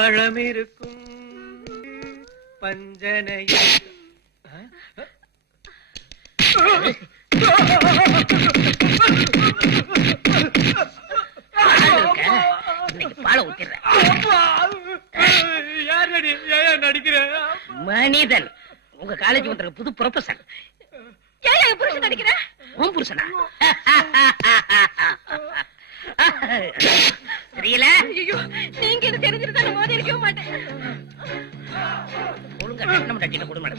பழம் இருக்கும் பஞ்சனையில் பாலை ஊத்திடுறேன். நடிக்கிறேன் மனிதன் உங்க காலேஜ் வந்திருக்க புது ப்ரொஃபசர். புருஷன் நடிக்கிற உன் புருஷனா? தெரியல. நீங்க இது தெரிஞ்சிருந்தா மோதி இருக்கவே மாட்டேன். ஒழுங்கா குடும்பம்